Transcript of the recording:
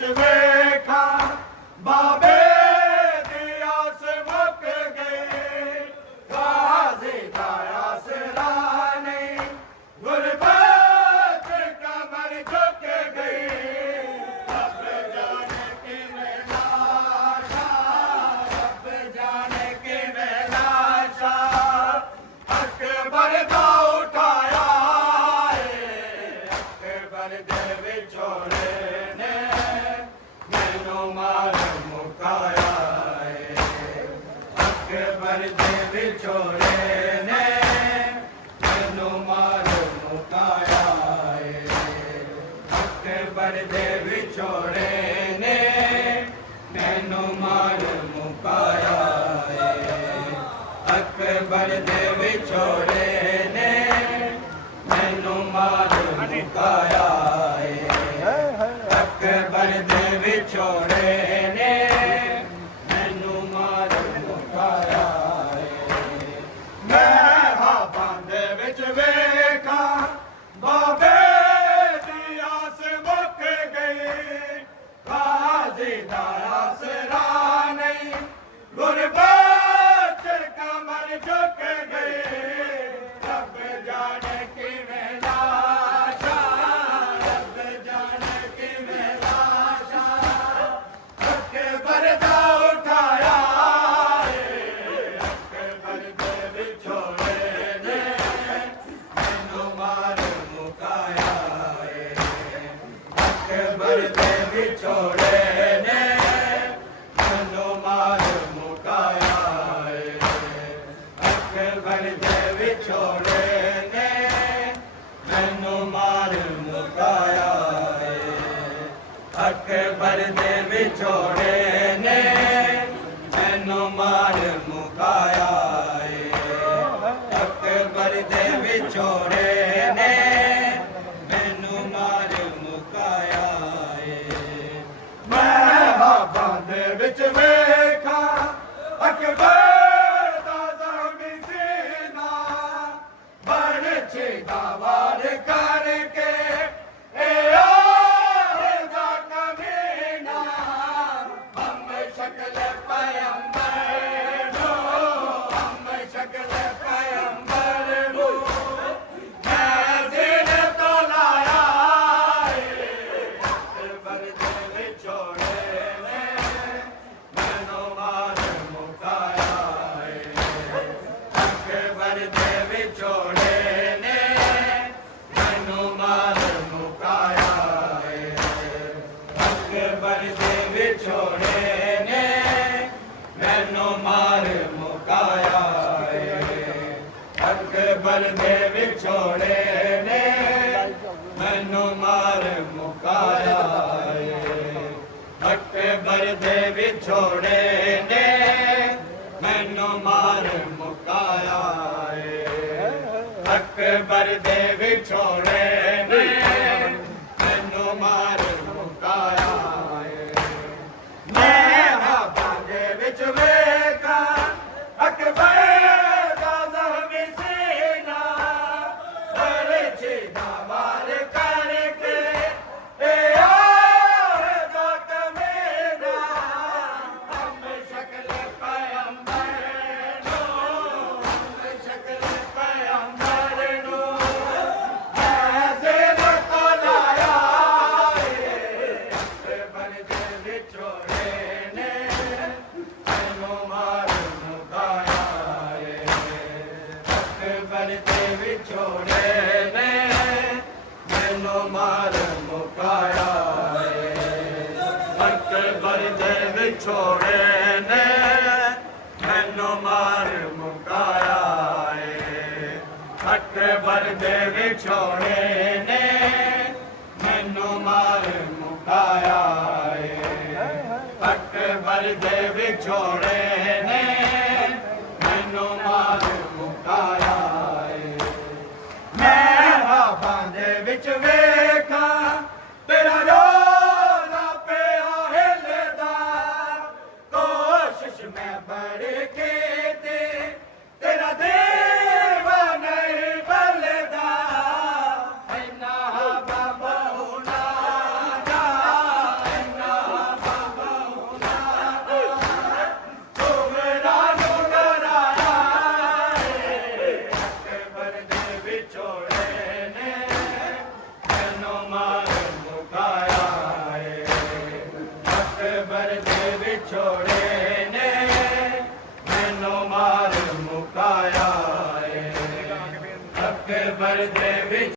ਵਿੱਚ ਵੇਖਾਂ ਬਾਬੇ ਦੀ ਆਸ ਮੁੱਕ ਗਈ ਗਾਜ਼ੀ ਦਾ ਆਸਰਾ ਨਹੀਂ ਗੁਰਬਤ ਕਮਰ ਝੁਕ ਗਈ ਰੱਬ ਜਾਣੇ ਕਿਵੇਂ ਲਾਸ਼ਾਂ ਰੱਬ ਜਾਣੇ ਕਿਵੇਂ ਲਾਸ਼ਾਂ ਅਕਬਰ ਦਾ ਉਠਾਇਆ ਅਕਬਰ ਦੇ ਵਿਛੋੜੇ ਨੇ ਮੈਨੂੰ ਮਾਰ ਮੁਕਾਇਆ ਅਕਬਰ ਦੇ ਵਿਛੋੜੇ ਨੇ ਮੈਨੂੰ ਮਾਰ ਮੁਕਾਇਆ ਅਕਬਰ ਦੇ ਵਿਛੋੜੇ ਨੇ ਮੈਨੂੰ ਮਾਰ ਮੁਕਾਇਆ ਅਕਬਰ ਦੇ ਵਿਛੋੜੇ ਨੇ ਮੈਨੂੰ ਮਾਰ ਮੁਕਾਇਆ ਅਕਬਰ ਦੇ ਵਿਛੋੜੇ ਨੇ ਮੈਨੂੰ ਮਾਰ ਮੁਕਾਇਆ ਮੈਂ ਹਾਵਾਂ ਦੇ ਵਿੱਚ ਵੇਖਾਂ ਬਾਬੇ ਦੀ ਆਸ ਮੁੱਕ ਗਈ ਗਾਜ਼ੀ ਦਾ ਆਸਰਾ ਨਹੀਂ ਗੁਰਬਤ ਕਮਰ ਝੁਕ ਗਈ ਰੱਬ ਜਾਣੇ ਕਿਵੇਂ ਲਾਸ਼ਾਂ ਰੱਬ ਜਾਣੇ ਕਿਵੇਂ ਲਾਸ਼ਾਂ ਅਕਬਰ ਦਾ ਉਠਾਇਆ ਅਕਬਰ ਦੇ ਵਿਛੋੜੇ ਨੇ ਮੈਨੂੰ ਮਾਰ ਮੁਕਾਇਆ ਅਕਬਰ ਦੇ ਵਿਛੋੜੇ ਨੇ ਮੈਨੂੰ ਮਾਰ ਮੁਕਾਇਆ ਅਕਬਰ ਦੇ ਵਿਛੋੜੇ ਨੇ ਮੈਨੂੰ ਮਾਰ ਮੁਕਾਇਆ ਅਕਬਰ ਦੇ ਵਿਛੋੜੇ ਨੇ ਮੈਨੂੰ ਮਾਰ ਮੁਕਾਇਆ ਅਕਬਰ ਦੇ ਵਿਛੋੜੇ ਨੇ ਮੈਨੂੰ ਮਾਰ ਮੁਕਾਇਆ ਮੈਂ ਹਾਵਾਂ ਦੇ ਵਿੱਚ ਵੇਖਾਂ ਅਕਬਰ ਦਾ ਜ਼ਖਮੀ ਸੀਨਾ ਬਰਛੇ ਦਾ ਵਾਰ ਕਰਕੇ ਇਹ ਆਵੇਗਾ ਕਮੀਨਾ ਹਮ ਸ਼ਕਲ ਪਯੰਬਰ ਨੂੰ ਹਮ ਸ਼ਕਲ ਪਯੰਬਰ ਨੂੰ ਮੈਂ ਦਿਲ ਤੋਂ ਲਾਇਆ ਅਕਬਰ ਦੇ ਵਿਛੋੜੇ ਨੇ ਮੈਨੂੰ ਮਾਰ ਮੁਕਾਇਆ ਅਕਬਰ ਦੇ ਵਿਛੋੜੇ ਨੇ ਮੈਨੂੰ ਮਾਰ ਮੁਕਾਇਆ ਅਕਬਰ ਦੇ ਵਿਛੋੜੇ ਨੇ ਮੈਨੂੰ ਮਾਰ ਮੁਕਾਇਆ ਅਕਬਰ ਦੇ ਵਿਛੋੜੇ ਨੇ ਮੈਨੂੰ ਮਾਰ ਮੁਕਾਇਆ ਅਕਬਰ ਦੇ ਵਿਛੋੜੇ ਨੇ ਮੈਨੂੰ ਮਾਰ ਮੁਕਾਇਆ ਅਕਬਰ ਦੇ ਵਿਛੋੜੇ ਨੇ ਮੈਨੂੰ ਮਾਰ ਮੁਕਾਇਆ ਮੈਂ ਹਾਵਾਂ ਦੇ ਵਿੱਚ ਵੇਖਾਂ ਅਕਬਰ ਦਾ ਜ਼ਖਮੀ ਸੀਨਾ ਬਰਛੇ ਦਾ ਵਾਰ ਕਰਕੇ ਇਹ ਆਵੇਗਾ ਕਮੀਨਾ ਹਮ ਸ਼ਕਲ ਪਯੰਬਰ ਨੂੰ ਹਮ ਸ਼ਕਲ ਪਯੰਬਰ ਨੂੰ ਮੈਂ ਦਿਲ ਤੋਂ ਲਾਇਆ ਅਕਬਰ ਦੇ ਵਿਛੋੜੇ ਨੇ ਮੈਨੂੰ ਮਾਰ ਮੁਕਾਇਆ ਅਕਬਰ ਦੇ ਵਿਛੋੜੇ ਨੇ ਮੈਨੂੰ ਮਾਰ ਮੁਕਾਇਆ ਅਕਬਰ ਦੇ ਵਿਛੋੜੇ ਨੇ ਮੈਨੂੰ ਮਾਰ ਮੁਕਾਇਆ ਅਕਬਰ ਦੇ ਵਿਛੋੜੇ ਨੇ ਮੈਨੂੰ ਮਾਰ ਮੁਕਾਇਆ ਅਕਬਰ ਦੇ ਵਿਛੋੜੇ